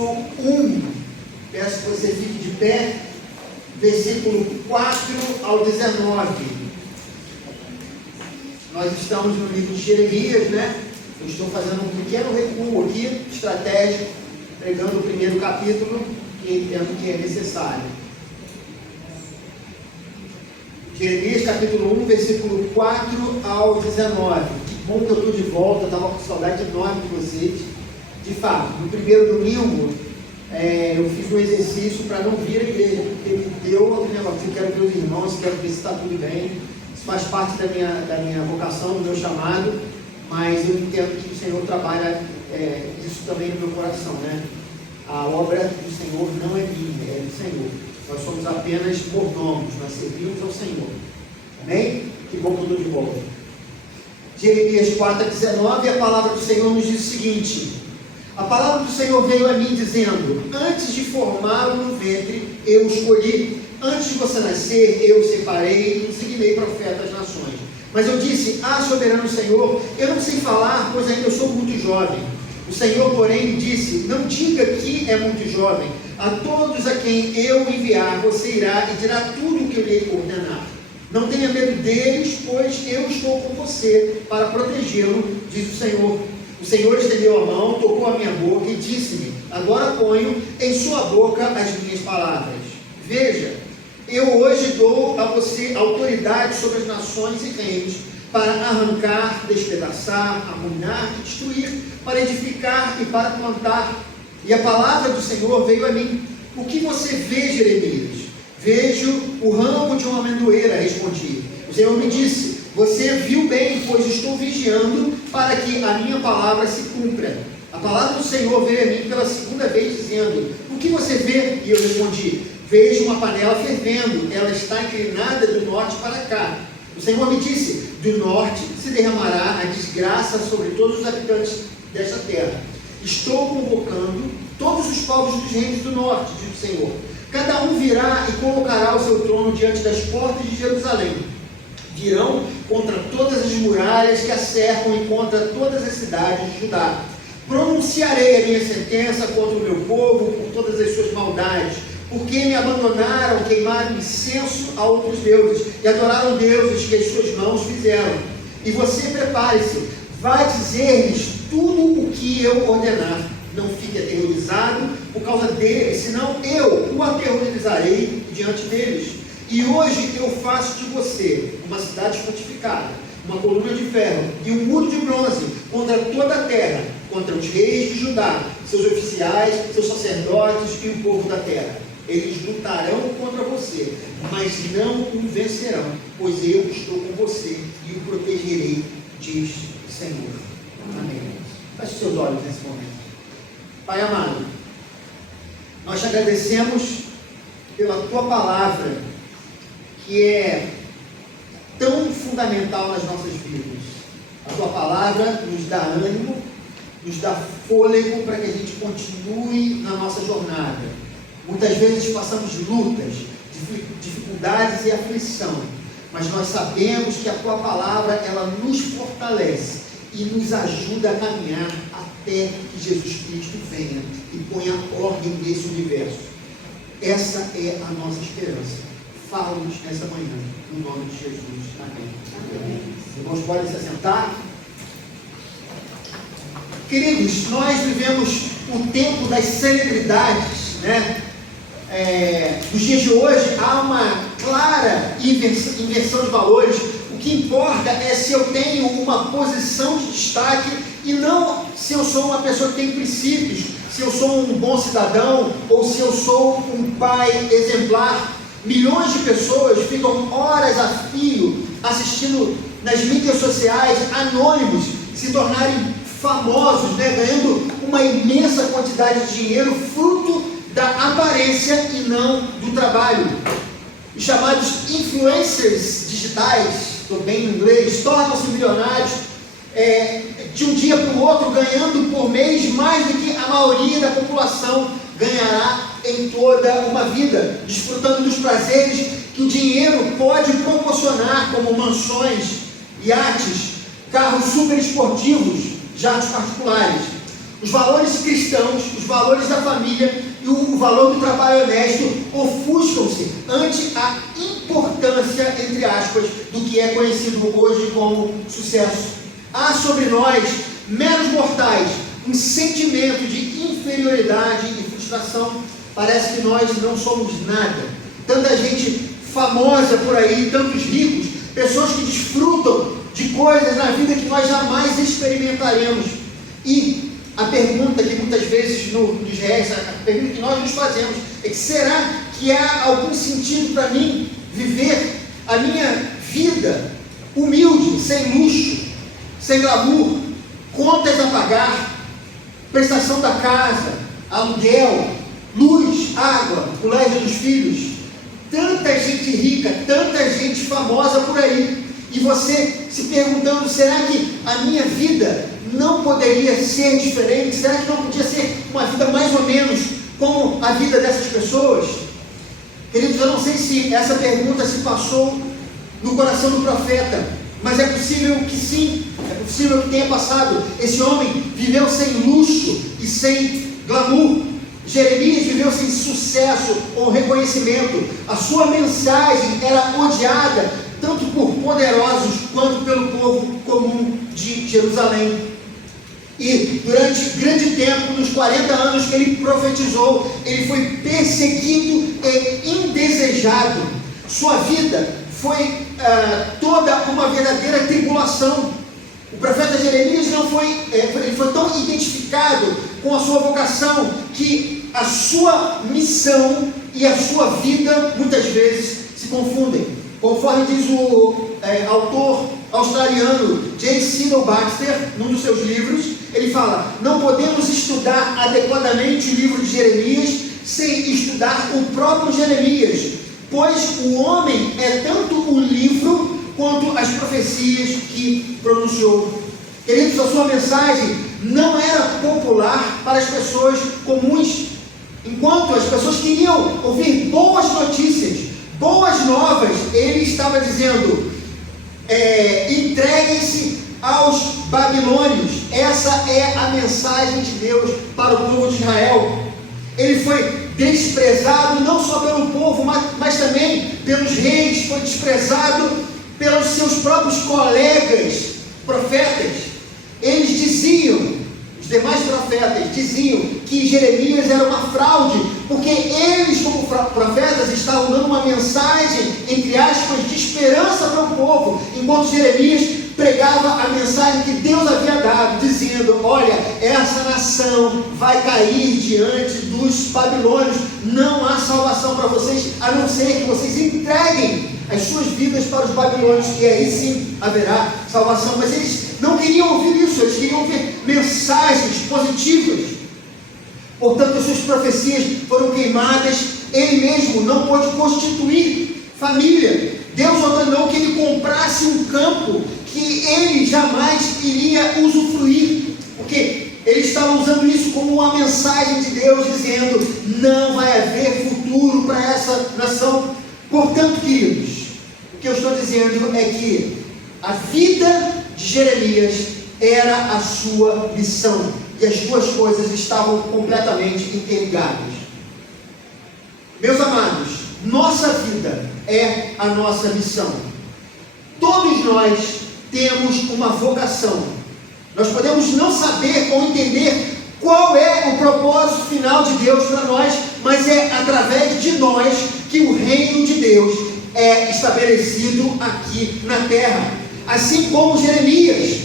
capítulo 1. Peço que você fique de pé, versículo 4 ao 19. Nós estamos no livro de Jeremias, né? Eu estou fazendo um pequeno recuo aqui, estratégico, pregando o primeiro capítulo, que entendo que é necessário. Jeremias capítulo 1, versículo 4 ao 19. Que bom que eu estou de volta, eu estava com saudade enorme de vocês. De fato, no primeiro domingo, eu fiz um exercício para não vir à igreja, porque me deu aquele negócio, eu quero ver os irmãos, quero ver se está tudo bem. Isso faz parte da minha vocação, do meu chamado, mas eu entendo que o Senhor trabalha isso também no meu coração, né? A obra do Senhor não é minha, é do Senhor. Nós somos apenas mordomos, nós servimos ao Senhor. Amém? Que bom que eu estou de volta. Jeremias 4 a 19, a palavra do Senhor nos diz o seguinte: a palavra do Senhor veio a mim dizendo: antes de formá-lo no ventre, eu o escolhi. Antes de você nascer, eu o separei e designei profeta às nações. Mas eu disse: soberano Senhor, eu não sei falar, pois ainda eu sou muito jovem. O Senhor, porém, me disse: não diga que é muito jovem. A todos a quem eu enviar, você irá e dirá tudo o que eu lhe ordenar. Não tenha medo deles, pois eu estou com você para protegê-lo, diz o Senhor. O Senhor estendeu a mão, tocou a minha boca e disse-me: agora ponho em sua boca as minhas palavras. Veja, eu hoje dou a você autoridade sobre as nações e reinos, para arrancar, despedaçar, arruinar e destruir, para edificar e para plantar. E a palavra do Senhor veio a mim: o que você vê, Jeremias? Vejo o ramo de uma amendoeira, respondi. O Senhor me disse: você viu bem, pois estou vigiando para que a minha palavra se cumpra. A palavra do Senhor veio a mim pela segunda vez, dizendo: o que você vê? E eu respondi: vejo uma panela fervendo, ela está inclinada do norte para cá. O Senhor me disse: do norte se derramará a desgraça sobre todos os habitantes desta terra. Estou convocando todos os povos dos reinos do norte, diz o Senhor. Cada um virá e colocará o seu trono diante das portas de Jerusalém. Virão contra todas as muralhas que a cercam e contra todas as cidades de Judá. Pronunciarei a minha sentença contra o meu povo por todas as suas maldades, porque me abandonaram, queimaram incenso a outros deuses e adoraram deuses que as suas mãos fizeram. E você prepare-se, vai dizer-lhes tudo o que eu ordenar. Não fique aterrorizado por causa deles, senão eu o aterrorizarei diante deles. E hoje eu faço de você uma cidade fortificada, uma coluna de ferro e um muro de bronze contra toda a terra, contra os reis de Judá, seus oficiais, seus sacerdotes e o povo da terra. Eles lutarão contra você, mas não o vencerão, pois eu estou com você e o protegerei, diz o Senhor. Amém. Feche seus olhos nesse momento. Pai amado, nós te agradecemos pela tua palavra, que é tão fundamental nas nossas vidas. A tua palavra nos dá ânimo, nos dá fôlego para que a gente continue na nossa jornada. Muitas vezes passamos lutas, dificuldades e aflição, mas nós sabemos que a tua palavra, ela nos fortalece e nos ajuda a caminhar até que Jesus Cristo venha e ponha ordem nesse universo. Essa é a nossa esperança. Fala-nos nessa manhã, no nome de Jesus. Amém. Amém. Irmãos, podem se assentar. Queridos, nós vivemos o tempo das celebridades, né? Nos dias de hoje há uma clara inversão de valores. O que importa é se eu tenho uma posição de destaque e não se eu sou uma pessoa que tem princípios, se eu sou um bom cidadão ou se eu sou um pai exemplar. Milhões de pessoas ficam horas a fio assistindo nas mídias sociais anônimos se tornarem famosos, né, ganhando uma imensa quantidade de dinheiro fruto da aparência e não do trabalho. Os chamados influencers digitais, estou bem em inglês, tornam-se milionários de um dia para o outro, ganhando por mês mais do que a maioria da população ganhará em toda uma vida, desfrutando dos prazeres que o dinheiro pode proporcionar, como mansões, iates, carros super esportivos, jatos particulares. Os valores cristãos, os valores da família e o valor do trabalho honesto ofuscam-se ante a importância, entre aspas, do que é conhecido hoje como sucesso. Há sobre nós, meros mortais, um sentimento de inferioridade e frustração. Parece que nós não somos nada. Tanta gente famosa por aí, tantos ricos, pessoas que desfrutam de coisas na vida que nós jamais experimentaremos. E a pergunta que muitas vezes nos resta, a pergunta que nós nos fazemos é que será que há algum sentido para mim viver a minha vida humilde, sem luxo, sem glamour, contas a pagar, prestação da casa, aluguel, luz, água, colégio dos filhos, tanta gente rica, tanta gente famosa por aí, e você se perguntando, será que a minha vida não poderia ser diferente? Será que não podia ser uma vida mais ou menos como a vida dessas pessoas? Queridos, eu não sei se essa pergunta se passou no coração do profeta, mas é possível que sim, é possível que tenha passado. Esse homem viveu sem luxo e sem glamour. Jeremias viveu sem sucesso ou reconhecimento. A sua mensagem era odiada tanto por poderosos quanto pelo povo comum de Jerusalém. E durante grande tempo, nos 40 anos que ele profetizou, ele foi perseguido e indesejado. Sua vida foi toda uma verdadeira tribulação. O profeta Jeremias ele foi tão identificado com a sua vocação que a sua missão e a sua vida muitas vezes se confundem. Conforme diz o autor australiano J. Cecil Baxter, num dos seus livros, ele fala: não podemos estudar adequadamente o livro de Jeremias sem estudar o próprio Jeremias, pois o homem é tanto o livro quanto as profecias que pronunciou. Queridos, a sua mensagem não era popular para as pessoas comuns. Enquanto as pessoas queriam ouvir boas notícias, boas novas, ele estava dizendo: entreguem-se aos babilônios. Essa é a mensagem de Deus para o povo de Israel. Ele foi desprezado não só pelo povo, mas também pelos reis, foi desprezado pelos seus próprios colegas profetas. Eles diziam, os demais profetas diziam que Jeremias era uma fraude, porque eles, como profetas, estavam dando uma mensagem, entre aspas, de esperança para o povo, enquanto Jeremias pregava a mensagem que Deus havia dado, dizendo: olha, essa nação vai cair diante dos babilônios, não há salvação para vocês, a não ser que vocês entreguem as suas vidas para os babilônios, que aí sim haverá salvação. Mas eles não queriam ouvir isso, eles queriam ouvir mensagens positivas. Portanto, as suas profecias foram queimadas. Ele mesmo não pôde constituir família. Deus ordenou que ele comprasse um campo que ele jamais iria usufruir, porque ele estava usando isso como uma mensagem de Deus, dizendo: não vai haver futuro para essa nação. Portanto, queridos, o que eu estou dizendo é que a vida de Jeremias era a sua missão, e as duas coisas estavam completamente interligadas. Meus amados, nossa vida é a nossa missão. Todos nós temos uma vocação. Nós podemos não saber ou entender qual é o propósito final de Deus para nós, mas é através de nós que o reino de Deus é estabelecido aqui na terra. Assim como Jeremias,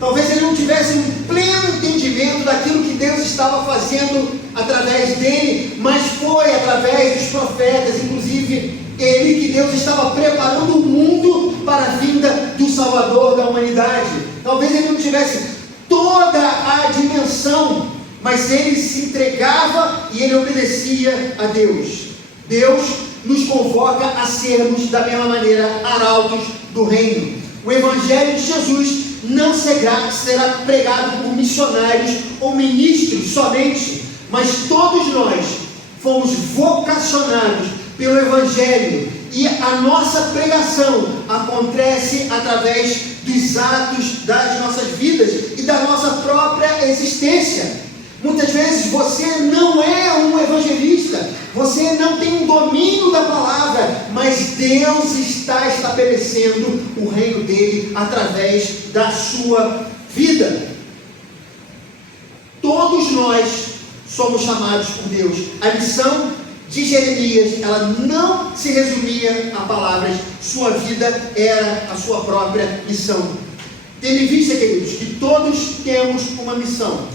talvez ele não tivesse um pleno entendimento daquilo que Deus estava fazendo através dele, mas foi através dos profetas, inclusive ele, que Deus estava preparando o mundo para a vinda do Salvador da humanidade. Talvez ele não tivesse toda a dimensão, mas ele se entregava e ele obedecia a Deus. Deus nos convoca a sermos da mesma maneira arautos do reino. O Evangelho de Jesus não será pregado por missionários ou ministros somente, mas todos nós fomos vocacionados pelo Evangelho, e a nossa pregação acontece através do dos atos das nossas vidas e da nossa própria existência. Muitas vezes você não é um evangelista, você não tem um domínio da palavra, mas Deus está estabelecendo o reino dele através da sua vida. Todos nós somos chamados por Deus. A missão de Jeremias, ela não se resumia a palavras, sua vida era a sua própria missão. Tendo em vista, queridos, que todos temos uma missão,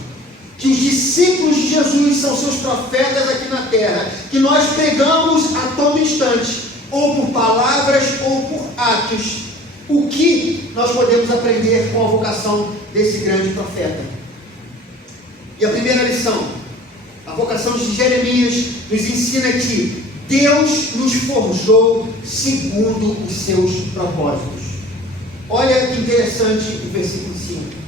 que os discípulos de Jesus são seus profetas aqui na terra, que nós pregamos a todo instante, ou por palavras ou por atos, o que nós podemos aprender com a vocação desse grande profeta? E a primeira lição, a vocação de Jeremias nos ensina que Deus nos forjou segundo os seus propósitos. Olha que interessante o versículo 5.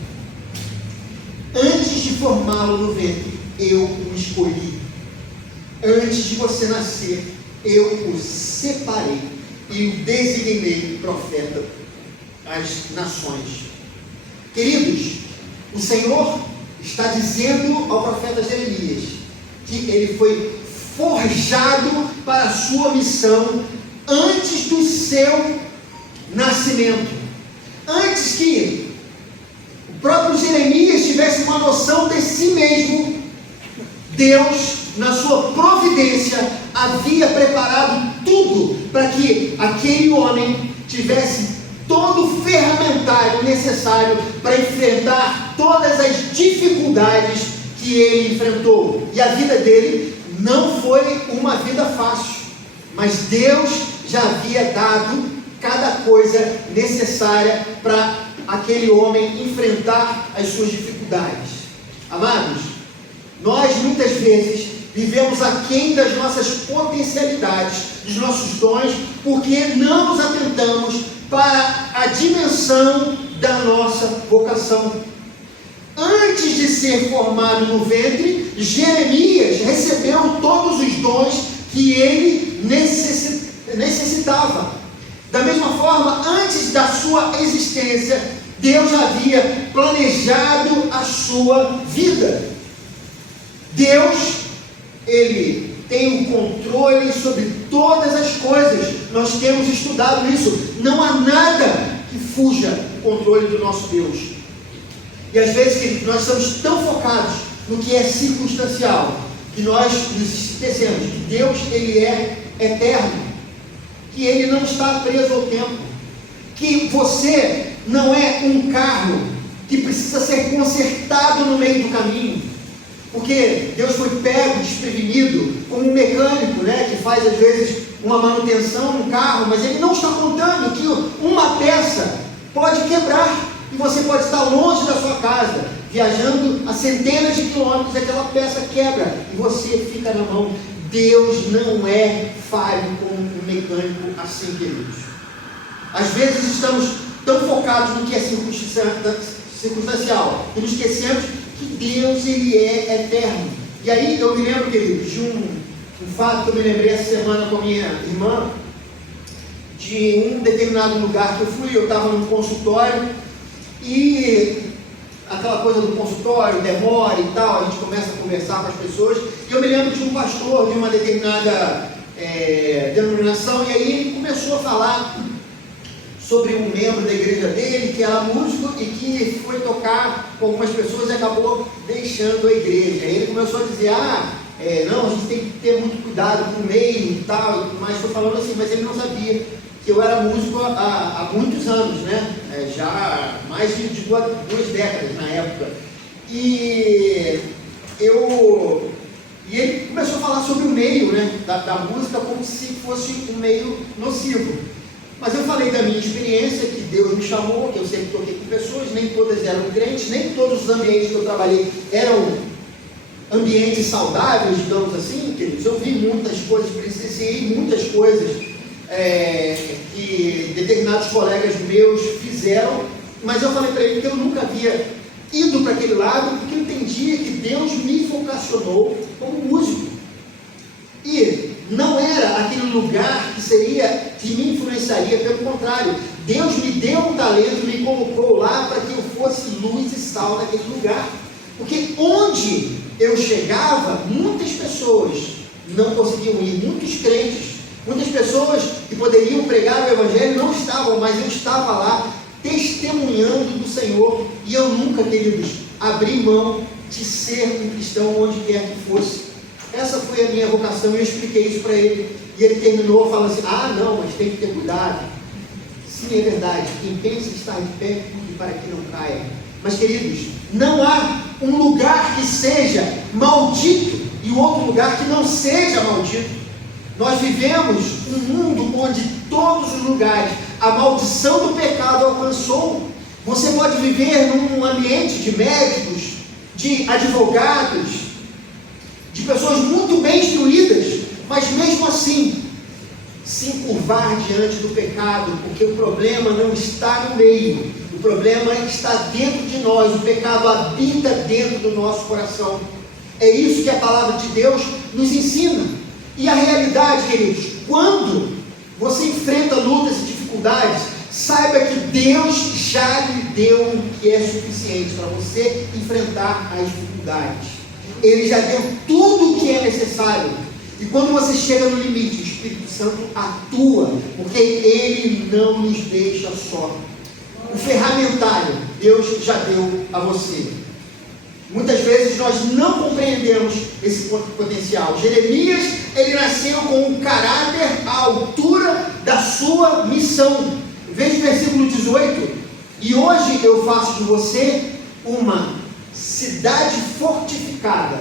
Antes de formá-lo no ventre, eu o escolhi. Antes de você nascer, eu o separei e o designei profeta às nações. Queridos, o Senhor está dizendo ao profeta Jeremias que ele foi forjado para a sua missão antes do seu nascimento. Antes que o próprio Jeremias tivesse uma noção de si mesmo, Deus, na sua providência, havia preparado tudo para que aquele homem tivesse todo o ferramentário necessário para enfrentar todas as dificuldades que ele enfrentou. E a vida dele não foi uma vida fácil, mas Deus já havia dado cada coisa necessária para aquele homem enfrentar as suas dificuldades. Amados, nós muitas vezes vivemos aquém das nossas potencialidades, dos nossos dons, porque não nos atentamos para a dimensão da nossa vocação. Antes de ser formado no ventre, Jeremias recebeu todos os dons que ele necessitava. Da mesma forma, antes da sua existência, Deus havia planejado a sua vida. Deus, ele tem o controle sobre todas as coisas. Nós temos estudado isso. Não há nada que fuja do controle do nosso Deus. E às vezes, queridos, nós estamos tão focados no que é circunstancial, que nós nos esquecemos que Deus, ele é eterno, que ele não está preso ao tempo, que você não é um carro que precisa ser consertado no meio do caminho, porque Deus foi pego, desprevenido, como um mecânico, né, que faz às vezes uma manutenção no carro, mas ele não está contando que uma peça pode quebrar, e você pode estar longe da sua casa, viajando a centenas de quilômetros, e aquela peça quebra, e você fica na mão. Deus não é falho como um mecânico assim, queridos. Às vezes estamos tão focados no que é circunstancial, que nos esquecemos que Deus, ele é eterno. E aí eu me lembro, queridos, de um fato que eu me lembrei essa semana com a minha irmã, de um determinado lugar que eu fui. Eu estava num consultório, e aquela coisa do consultório demora e tal, a gente começa a conversar com as pessoas, e eu me lembro de um pastor de uma determinada denominação, e aí ele começou a falar sobre um membro da igreja dele, que era músico e que foi tocar com algumas pessoas e acabou deixando a igreja. Aí ele começou a dizer, não, a gente tem que ter muito cuidado com o meio e tal, mas estou falando assim, mas ele não sabia que eu era músico há muitos anos, né? Já mais de duas décadas na época. E ele começou a falar sobre o meio, né, da música, como se fosse um meio nocivo. Mas eu falei da minha experiência, que Deus me chamou, que eu sempre toquei com pessoas, nem todas eram crentes, nem todos os ambientes que eu trabalhei eram ambientes saudáveis, digamos assim, queridos. Eu vi muitas coisas, presenciei muitas coisas que determinados colegas meus fizeram, mas eu falei para ele que eu nunca havia ido para aquele lado, porque eu entendia que Deus me vocacionou como músico. E não era aquele lugar que me influenciaria. Pelo contrário, Deus me deu um talento, me colocou lá para que eu fosse luz e sal naquele lugar. Porque onde eu chegava, muitas pessoas não conseguiam ir, muitos crentes, muitas pessoas que poderiam pregar o Evangelho não estavam, mas eu estava lá testemunhando do Senhor, e eu nunca, queridos, abri mão de ser um cristão onde quer que fosse. Essa foi a minha vocação, e eu expliquei isso para ele, e ele terminou falando assim: ah não, mas tem que ter cuidado. Sim, é verdade, quem pensa estar de pé, cuide para que não caia. Mas, queridos, não há um lugar que seja maldito e outro lugar que não seja maldito. Nós vivemos um mundo onde todos os lugares a maldição do pecado alcançou. Você pode viver num ambiente de médicos, de advogados, de pessoas muito bem instruídas, mas mesmo assim se encurvar diante do pecado, porque o problema não está no meio, o problema está dentro de nós, o pecado habita dentro do nosso coração. É isso que a palavra de Deus nos ensina. E a realidade, queridos, quando você enfrenta lutas e dificuldades, saiba que Deus já lhe deu o que é suficiente para você enfrentar as dificuldades. Ele já deu tudo o que é necessário. E quando você chega no limite, o Espírito Santo atua, porque Ele não nos deixa só. O ferramentário, Deus já deu a você. Muitas vezes nós não compreendemos esse potencial. Jeremias, ele nasceu com um caráter à altura da sua missão. Veja o versículo 18. E hoje eu faço de você uma cidade fortificada,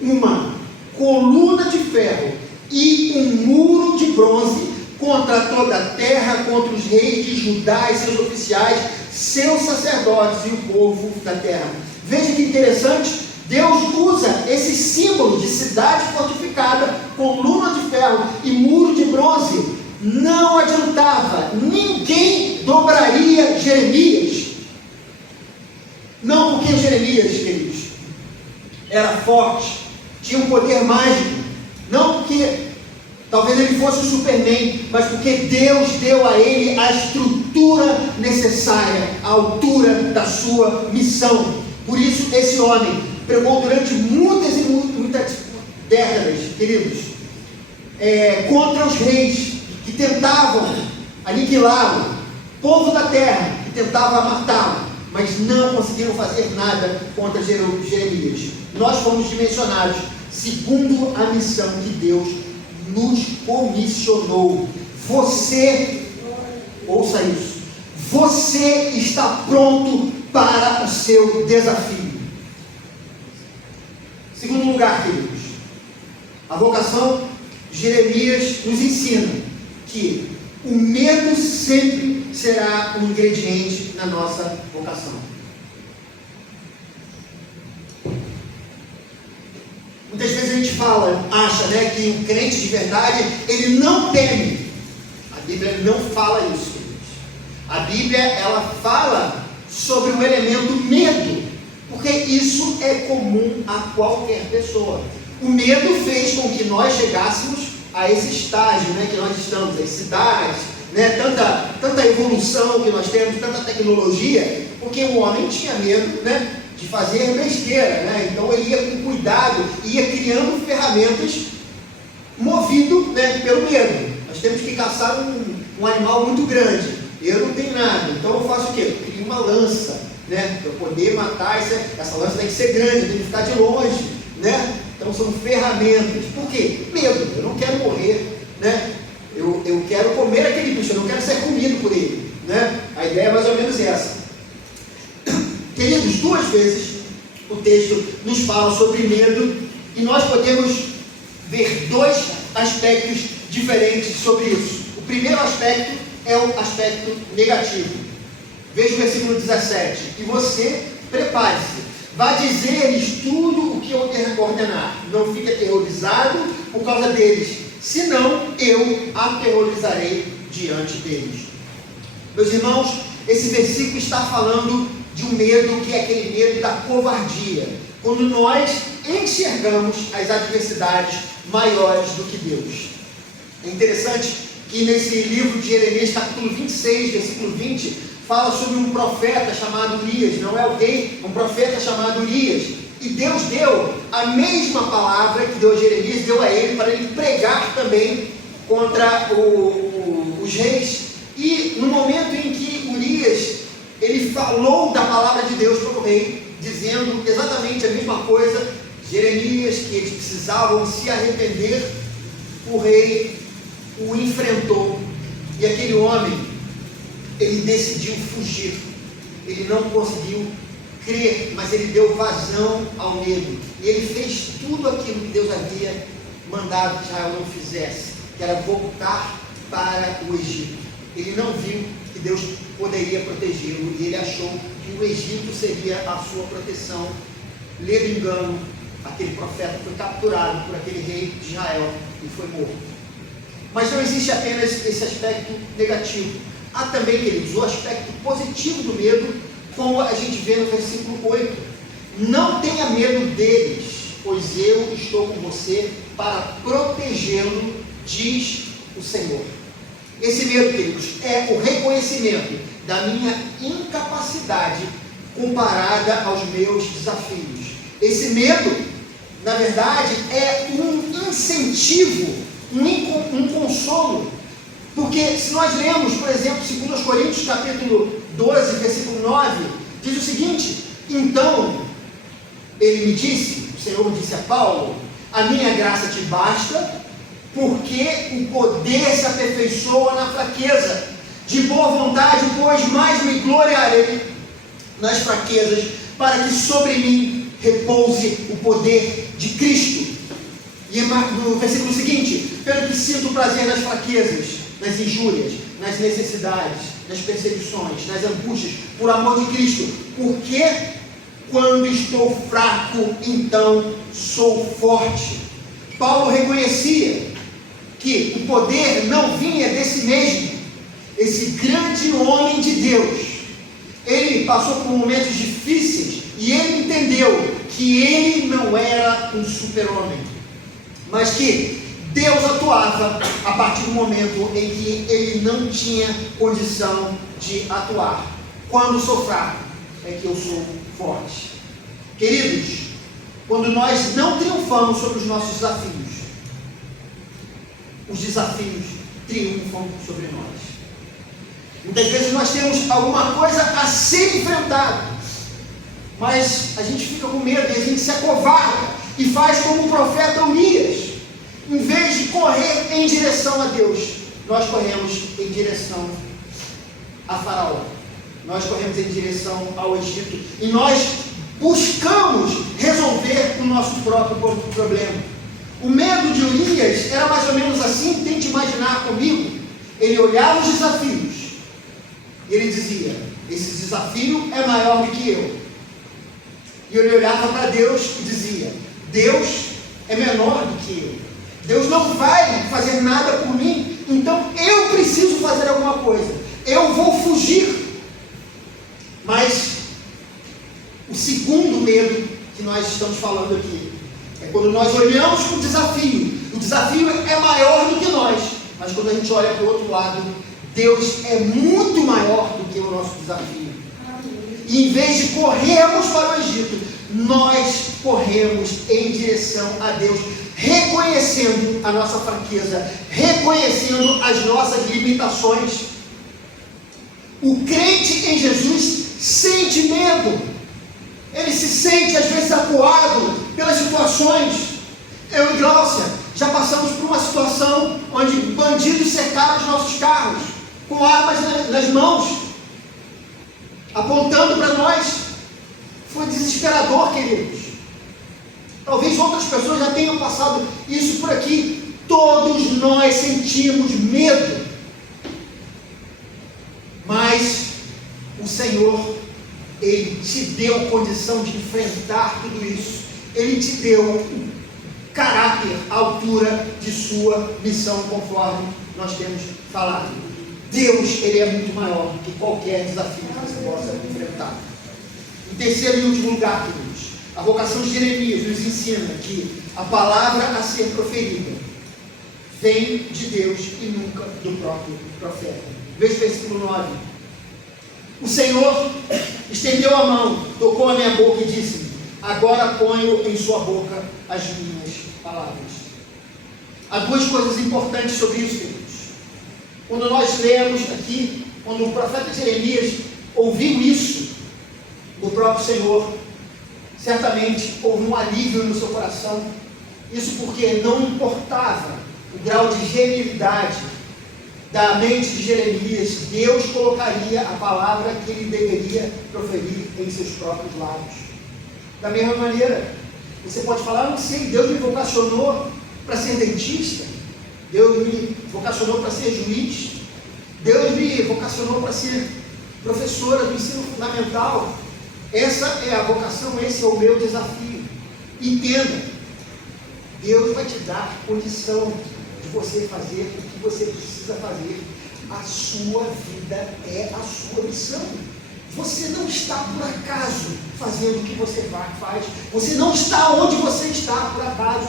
uma coluna de ferro e um muro de bronze contra toda a terra, contra os reis de Judá e seus oficiais, seus sacerdotes e o povo da terra. Veja que interessante, Deus usa esse símbolo de cidade fortificada, coluna de ferro e muro de bronze. Não adiantava, ninguém dobraria Jeremias. Não porque Jeremias, queridos, era forte, tinha um poder mágico, não porque talvez ele fosse o Superman, mas porque Deus deu a ele a estrutura necessária, a altura da sua missão. Por isso esse homem pregou durante muitas décadas, queridos, contra os reis que tentavam aniquilá-lo, povo da terra que tentava matá-lo, mas não conseguiram fazer nada contra Jeremias. Nós fomos dimensionados segundo a missão que Deus nos comissionou. Você, ouça isso, você está pronto para o seu desafio. Segundo lugar, queridos, a vocação de Jeremias nos ensina que o medo sempre será um ingrediente na nossa vocação. Muitas vezes a gente acha, que o crente de verdade, ele não teme. A Bíblia não fala isso, queridos. A Bíblia, ela fala sobre o elemento medo, porque isso é comum a qualquer pessoa. O medo fez com que nós chegássemos a esse estágio, que nós estamos, as cidades, tanta evolução que nós temos, tanta tecnologia, porque o homem tinha medo, de fazer besteira, então ele ia com cuidado, ia criando ferramentas movido, pelo medo. Nós temos que caçar um animal muito grande, eu não tenho nada, então eu faço o quê? Eu crio uma lança, para poder matar, essa lança tem que ser grande, tem que ficar de longe, então são ferramentas. Por quê? Medo, eu não quero morrer, eu quero comer aquele bicho, eu não quero ser comido por ele, a ideia é mais ou menos essa. Queridos, 2 vezes o texto nos fala sobre medo, e nós podemos ver 2 aspectos diferentes sobre isso. O primeiro aspecto é o aspecto negativo. Veja o versículo 17. E você, prepare-se, vá dizer-lhes tudo o que eu ordenar. Não fique aterrorizado por causa deles, senão eu aterrorizarei diante deles. Meus irmãos, esse versículo está falando de um medo que é aquele medo da covardia, quando nós enxergamos as adversidades maiores do que Deus. É interessante que nesse livro de Jeremias, capítulo 26, versículo 20, fala sobre um profeta chamado Urias. Não é alguém, um profeta chamado Urias. E Deus deu a mesma palavra que deu a Jeremias, deu a ele, para ele pregar também contra os reis. E no momento em que Urias, ele falou da palavra de Deus para o rei, dizendo exatamente a mesma coisa, Jeremias, que eles precisavam se arrepender, o rei o enfrentou, e aquele homem, ele decidiu fugir. Ele não conseguiu crer, mas ele deu vazão ao medo, e ele fez tudo aquilo que Deus havia mandado que Israel não fizesse, que era voltar para o Egito. Ele não viu que Deus poderia protegê-lo, e ele achou que o Egito seria a sua proteção. Ledo engano, aquele profeta foi capturado por aquele rei de Israel e foi morto. Mas não existe apenas esse aspecto negativo. Há também, queridos, o aspecto positivo do medo, como a gente vê no versículo 8. Não tenha medo deles, pois eu estou com você para protegê-lo, diz o Senhor. Esse medo, queridos, é o reconhecimento da minha incapacidade comparada aos meus desafios. Esse medo, na verdade, é um incentivo, um consolo, porque se nós lemos, por exemplo, 2 Coríntios capítulo 12, versículo 9, diz o seguinte: então, ele me disse, o Senhor disse a Paulo, a minha graça te basta, porque o poder se aperfeiçoa na fraqueza. De boa vontade, pois, mais me gloriarei nas fraquezas, para que sobre mim repouse o poder de Cristo. E no versículo seguinte: pelo que sinto prazer nas fraquezas, nas injúrias, nas necessidades, nas perseguições, nas angústias, por amor de Cristo, porque quando estou fraco, então sou forte. Paulo reconhecia que o poder não vinha desse mesmo, esse grande homem de Deus. Ele passou por momentos difíceis e ele entendeu que ele não era um super-homem, mas que Deus atuava a partir do momento em que ele não tinha condição de atuar. Quando sou fraco, é que eu sou forte. Queridos, quando nós não triunfamos sobre os nossos desafios, os desafios triunfam sobre nós. Muitas vezes nós temos alguma coisa a ser enfrentada, mas a gente fica com medo e a gente se acovarda e faz como o profeta Urias. Em vez de correr em direção a Deus, nós corremos em direção a Faraó. Nós corremos em direção ao Egito. E nós buscamos resolver o nosso próprio problema. O medo de Urias era mais ou menos assim, tente imaginar comigo. Ele olhava os desafios e ele dizia: esse desafio é maior do que eu. E ele olhava para Deus e dizia: Deus é menor do que eu. Deus não vai fazer nada por mim, então eu preciso fazer alguma coisa. Eu vou fugir. Mas o segundo medo que nós estamos falando aqui é quando nós olhamos para o desafio. O desafio é maior do que nós, mas quando a gente olha para o outro lado, Deus é muito maior do que o nosso desafio. E em vez de corrermos para o Egito, nós corremos em direção a Deus, reconhecendo a nossa fraqueza, reconhecendo as nossas limitações. O crente em Jesus sente medo, ele se sente às vezes acuado pelas situações. Eu e Glaucia já passamos por uma situação onde bandidos cercaram os nossos carros, com armas nas mãos, apontando para nós. Foi desesperador, queridos. Talvez outras pessoas já tenham passado isso por aqui. Todos nós sentimos medo. Mas o Senhor, Ele te deu condição de enfrentar tudo isso. Ele te deu o caráter, a altura de sua missão, conforme nós temos falado. Deus, Ele é muito maior do que qualquer desafio que você possa enfrentar. Em terceiro e último lugar, queridos, a vocação de Jeremias nos ensina que a palavra a ser proferida vem de Deus e nunca do próprio profeta. Veja o versículo 9. O Senhor estendeu a mão, tocou a minha boca e disse: agora ponho em sua boca as minhas palavras. Há duas coisas importantes sobre isso, queridos. Quando nós lemos aqui, quando o profeta Jeremias ouviu isso do próprio Senhor, certamente houve um alívio no seu coração. Isso porque não importava o grau de genialidade da mente de Jeremias, Deus colocaria a palavra que ele deveria proferir em seus próprios lábios. Da mesma maneira, você pode falar: não sei, Deus me vocacionou para ser dentista, Deus me vocacionou para ser juiz, Deus me vocacionou para ser professora do ensino fundamental. Essa é a vocação, esse é o meu desafio. Entenda, Deus vai te dar condição de você fazer o que você precisa fazer. A sua vida é a sua missão. Você não está por acaso fazendo o que você faz. Você não está onde você está por acaso.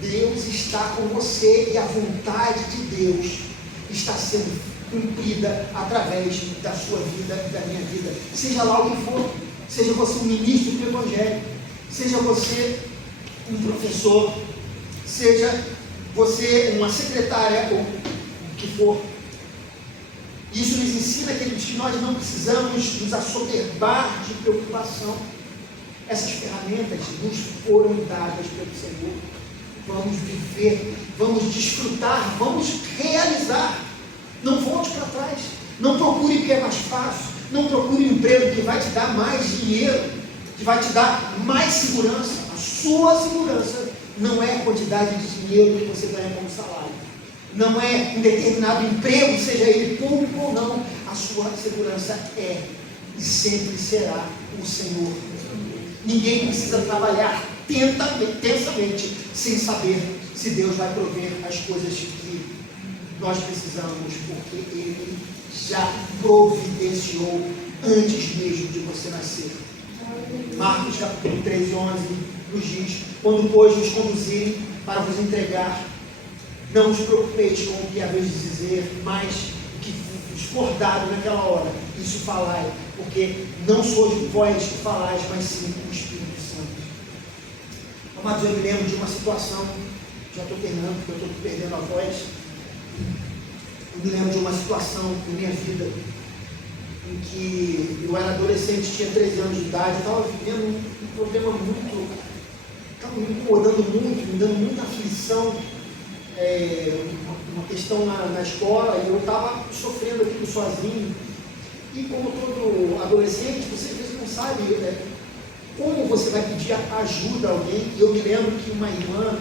Deus está com você e a vontade de Deus está sendo cumprida através da sua vida e da minha vida. Seja lá o que for. Seja você um ministro do Evangelho. Seja você um professor. Seja você uma secretária ou o que for. Isso nos ensina, queridos, que nós não precisamos nos assoberbar de preocupação. Essas ferramentas nos foram dadas pelo Senhor. Vamos viver, vamos desfrutar, vamos realizar. Não volte para trás. Não procure o que é mais fácil. Não procure um emprego que vai te dar mais dinheiro, que vai te dar mais segurança. A sua segurança não é a quantidade de dinheiro que você ganha como salário. Não é um determinado emprego, seja ele público ou não. A sua segurança é e sempre será o Senhor. Ninguém precisa trabalhar intensamente sem saber se Deus vai prover as coisas que nós precisamos, porque Ele já providenciou antes mesmo de você nascer. Marcos capítulo 13, 11 nos diz: quando pois vos conduzirem para vos entregar, não vos preocupeis com o que haveis de dizer, mas o que vos for dado naquela hora, isso falai, porque não sois vós que falais, mas sim o Espírito Santo. Amados, eu me lembro de uma situação, já estou terminando porque eu estou perdendo a voz. Eu me lembro de uma situação na minha vida em que eu era adolescente, tinha 13 anos de idade, eu estava vivendo um problema muito, estava me incomodando muito, me dando muita aflição, uma questão na escola, e eu estava sofrendo aquilo sozinho. E como todo adolescente, você às vezes não sabe como você vai pedir ajuda a alguém. E eu me lembro que uma irmã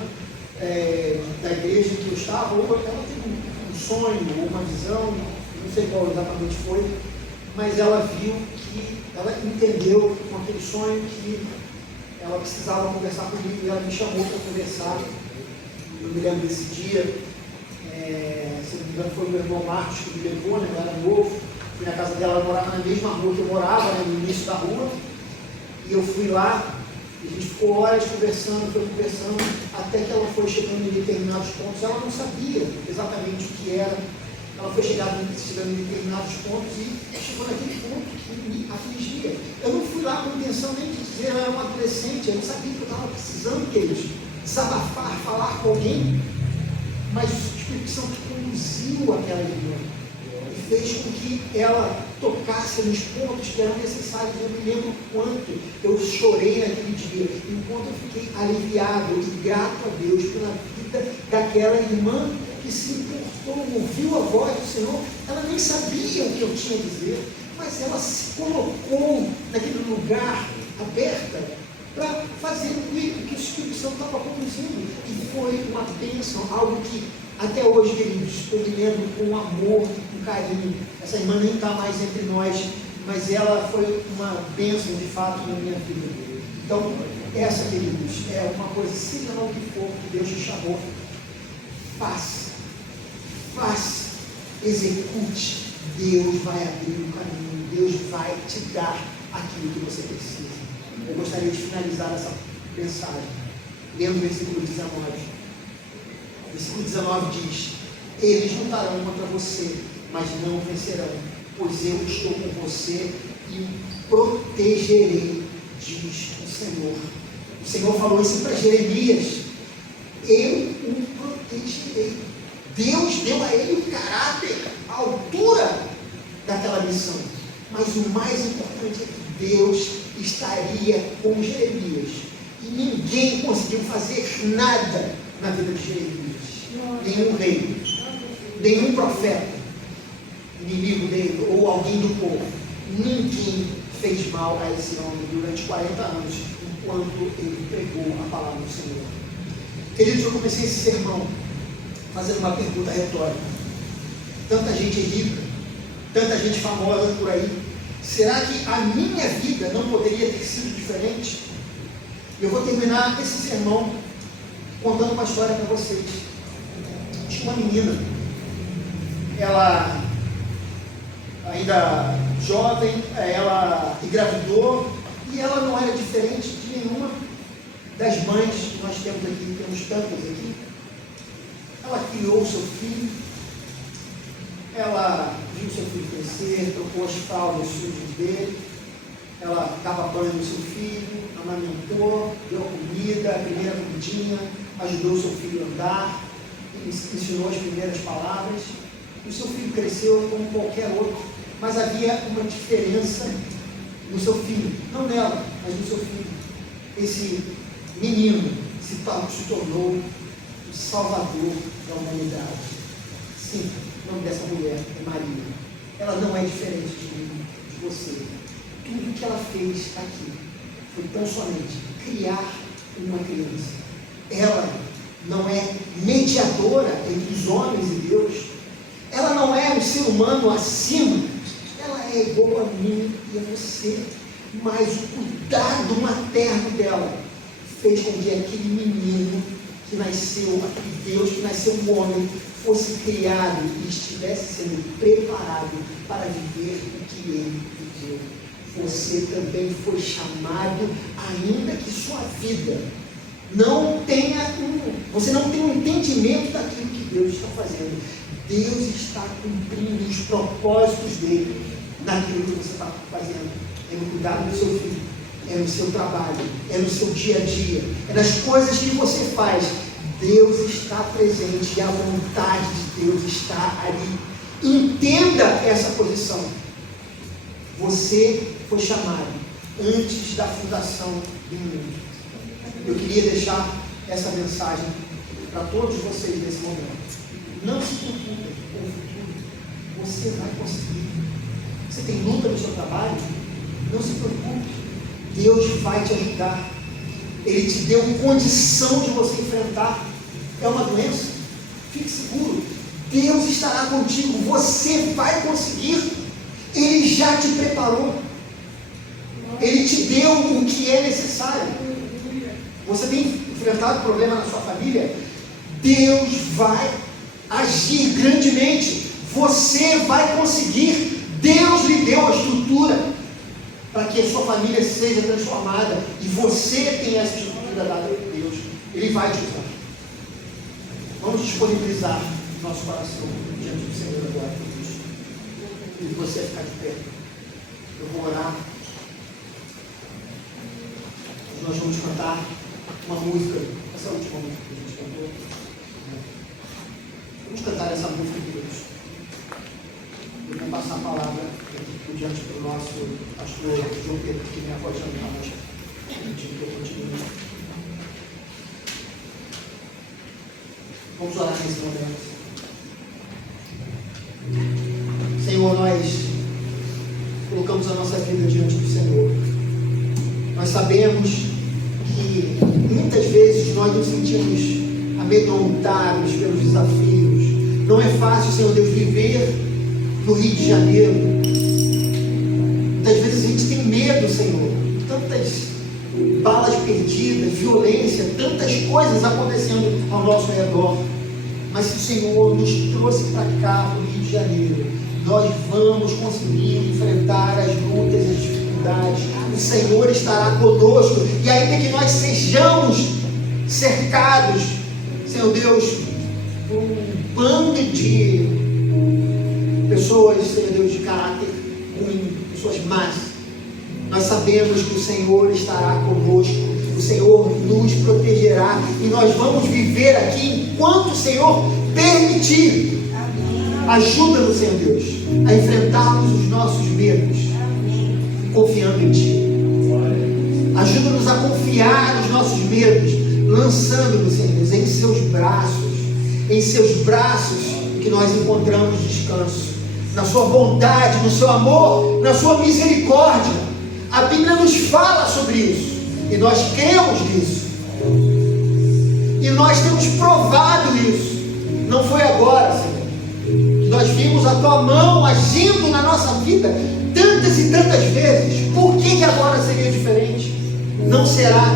da igreja que eu estava, ela teve um sonho ou uma visão, não sei qual exatamente foi, mas ela viu que, ela entendeu com aquele sonho que ela precisava conversar comigo, e ela me chamou para conversar. Eu me lembro desse dia, se não me engano foi o meu irmão Marcos que me levou, né? Eu era novo, fui na casa dela, ela morava na mesma rua que eu morava, né? No início da rua, e eu fui lá, e a gente ficou horas conversando, até que ela foi chegando em determinados pontos. Ela não sabia exatamente o que era, ela foi chegando em determinados pontos e chegou naquele ponto que me afligia. Eu não fui lá com intenção nem de dizer: eu era um adolescente, eu não sabia que eu estava precisando, queridos, desabafar, falar com alguém, mas o Espírito Santo conduziu aquela irmã e fez com que ela tocasse nos pontos que eram necessários. Eu me lembro quanto eu chorei naquele dia, enquanto eu fiquei aliviado e grato a Deus pela vida daquela irmã que se importou, ouviu a voz do Senhor. Ela nem sabia o que eu tinha a dizer, mas ela se colocou naquele lugar aberta para fazer o que o Espírito Santo estava conduzindo. E foi uma bênção, algo que até hoje, queridos, eu me lembro com amor, com carinho. Essa irmã nem está mais entre nós, mas ela foi uma bênção de fato na minha vida. Então, essa, queridos, é uma coisa, seja lá o que for que Deus te chamou, faça, execute. Deus vai abrir o caminho, Deus vai te dar aquilo que você precisa. Eu gostaria de finalizar essa mensagem lendo o versículo 19. Versículo 19 diz: eles lutarão contra você, mas não vencerão, pois eu estou com você e o protegerei, diz o Senhor. O Senhor falou isso para Jeremias: eu o protegerei. Deus deu a ele o caráter, a altura daquela missão. Mas o mais importante é que Deus estaria com Jeremias. E ninguém conseguiu fazer nada na vida de Jeremias. Nenhum rei, nenhum profeta, inimigo dele ou alguém do povo. Ninguém fez mal a esse homem durante 40 anos, enquanto ele pregou a palavra do Senhor. Queridos, eu comecei esse sermão fazendo uma pergunta retórica. Tanta gente rica, tanta gente famosa por aí, será que a minha vida não poderia ter sido diferente? Eu vou terminar esse sermão contando uma história para vocês. Tinha uma menina, ela ainda jovem, ela engravidou, e ela não era diferente de nenhuma das mães que nós temos aqui, temos tantas aqui. Ela criou o seu filho, ela viu seu filho crescer, trocou as fraldas sujas dele, ela dava banho no seu filho, amamentou, deu comida, a primeira comidinha, ajudou o seu filho a andar, ensinou as primeiras palavras. O seu filho cresceu como qualquer outro, mas havia uma diferença no seu filho, não nela, mas no seu filho. Esse menino se tornou o salvador da humanidade. Sim, o nome dessa mulher é Maria. Ela não é diferente de mim, de você. Tudo que ela fez aqui foi tão somente criar uma criança. Ela não é mediadora entre os homens e Deus. Ela não é um ser humano acima. Ela é igual a mim e a você. Mas o cuidado materno dela fez com que aquele menino que nasceu, aquele Deus que nasceu um homem, fosse criado e estivesse sendo preparado para viver o que ele viveu. Você também foi chamado, ainda que sua vida você não tem um entendimento daquilo que Deus está fazendo. Deus está cumprindo os propósitos dele naquilo que você está fazendo. É no cuidado do seu filho, é no seu trabalho, é no seu dia a dia, é nas coisas que você faz. Deus está presente e a vontade de Deus está ali. Entenda essa posição. Você foi chamado antes da fundação do mundo. Eu queria deixar essa mensagem para todos vocês nesse momento. Não se preocupe com o futuro. Você vai conseguir. Você tem luta no seu trabalho? Não se preocupe. Deus vai te ajudar. Ele te deu condição de você enfrentar. É uma doença? Fique seguro. Deus estará contigo. Você vai conseguir. Ele já te preparou. Ele te deu o que é necessário. Você tem enfrentado problema na sua família? Deus vai agir grandemente. Você vai conseguir. Deus lhe deu a estrutura para que a sua família seja transformada. E você tem essa estrutura dada por Deus. Ele vai te usar. Vamos disponibilizar nosso coração diante do Senhor agora. E você ficar de pé. Eu vou orar. Nós vamos cantar uma música, essa é a última música que a gente cantou. Vamos cantar essa música, queridos. Eu vou passar a palavra aqui por diante do nosso pastor João Pedro, que me apoia na noite. Pedindo que eu continue. Vamos orar nesse momento. Senhor, nós colocamos a nossa vida diante do Senhor. Nós sabemos que muitas vezes nós nos sentimos amedrontados pelos desafios. Não é fácil, Senhor Deus, viver no Rio de Janeiro. Muitas vezes a gente tem medo, Senhor, tantas balas perdidas, violência, tantas coisas acontecendo ao nosso redor. Mas se o Senhor nos trouxe para cá, no Rio de Janeiro, nós vamos conseguir enfrentar as lutas e as dificuldades. O Senhor estará conosco, e ainda que nós sejamos cercados, Senhor Deus, um bando de pessoas, Senhor Deus, de caráter ruim, pessoas más. Nós sabemos que o Senhor estará conosco, o Senhor nos protegerá e nós vamos viver aqui enquanto o Senhor permitir. Ajuda-nos, Senhor Deus, a enfrentarmos os nossos medos, confiando em Ti. Ajuda-nos a confiar nos nossos medos, lançando-nos, Senhor Deus, em Seus braços que nós encontramos descanso, na Sua bondade, no Seu amor, na Sua misericórdia. A Bíblia nos fala sobre isso, e nós cremos nisso, e nós temos provado isso. Não foi agora, Senhor, que nós vimos a Tua mão agindo na nossa vida tantas e tantas vezes. Por que agora seria diferente? Não será.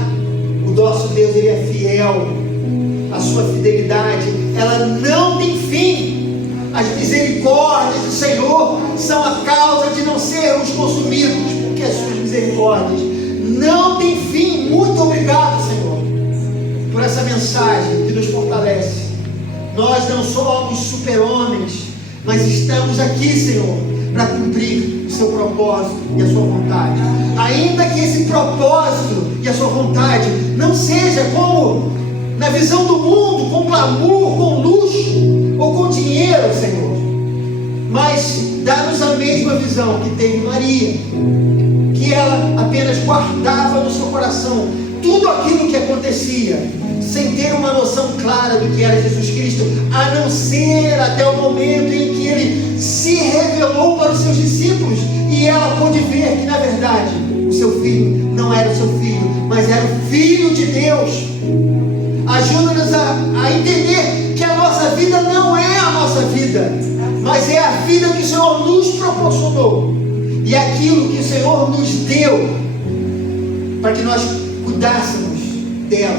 O nosso Deus, Ele é fiel. A Sua fidelidade, ela não tem fim. As misericórdias do Senhor são a causa de não sermos consumidos, porque as Suas misericórdias não têm fim. Muito obrigado, Senhor, por essa mensagem que nos fortalece. Nós não somos super-homens, mas estamos aqui, Senhor, para cumprir o Seu propósito e a Sua vontade. Ainda que esse propósito e a Sua vontade não seja como na visão do mundo, com glamour, com luxo ou com dinheiro, Senhor, mas dá-nos a mesma visão que teve Maria, que ela apenas guardava no seu coração tudo aquilo que acontecia, sem ter uma noção clara do que era Jesus Cristo, a não ser até o momento em que Ele se revelou para os seus discípulos, e ela pôde ver que na verdade o seu filho não era o seu filho, mas era o Filho de Deus. Ajuda-nos a entender que a nossa vida não é a nossa vida, mas é a vida que o Senhor nos proporcionou, e aquilo que o Senhor nos deu, para que nós cuidássemos dela,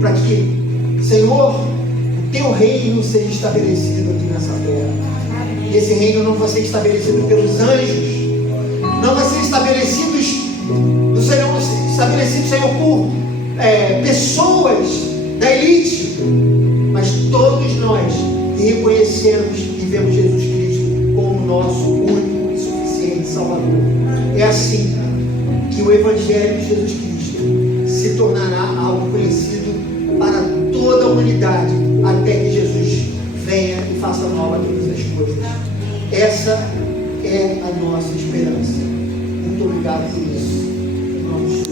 para que, Senhor, o Teu reino seja estabelecido aqui nessa terra. E esse reino não vai ser estabelecido pelos anjos, não vai ser estabelecido, Senhor, por pessoas da elite, mas todos nós reconhecemos e vemos Jesus Cristo como nosso único e suficiente Salvador. É assim que o Evangelho de Jesus Cristo se tornará algo conhecido para toda a humanidade, até que Jesus venha e faça nova todas as coisas. Essa é a nossa esperança. Muito obrigado por isso. Em nome de